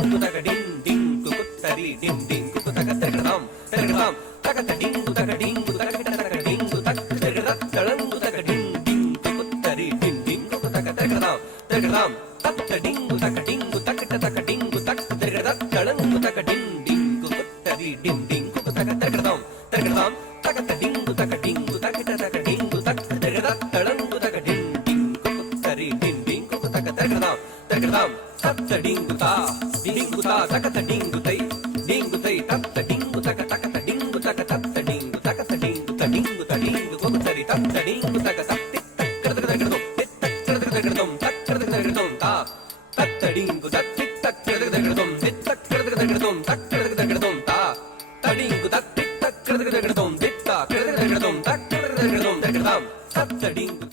తగ డింగ్ డింగ్ కుత్తరి డింగ్ డింగ్ కుత తగ తిరగడం తిరగడం తగ డింగ్ తగ డింగ్ తగ తగ డింగ్ తగ తిరగడం తడంగు తగ డింగ్ డింగ్ కుత్తరి డింగ్ డింగ్ కుత తగ తిరగడం తిరగడం తగ డింగ్ తగ డింగ్ తగ తగ డింగ్ తగ తిరగడం తడంగు తగ డింగ్ డింగ్ కుత్తరి డింగ్ డింగ్ కుత తగ తిరగడం తిరగడం తగ డింగ్ తగ డింగ్ తగ తగ డింగ్ తగ తిరగడం తడంగు తగదాం తత్త డింగుతా డింగుతా తకత డింగుతై డింగుతై తత్త డింగు తక తకత డింగు తక తత్త డింగు తకత డింగు త డింగు త తత్త డింగు తక తత్తి తక్కడ తగడం తక్కడ తా తత్త డింగు తత్తి తక్కడ తగడం తక్కడ తా తడింగు తత్తి తక్కడ తిత్త తక్కడ తగడం తగదాం తత్త డింగు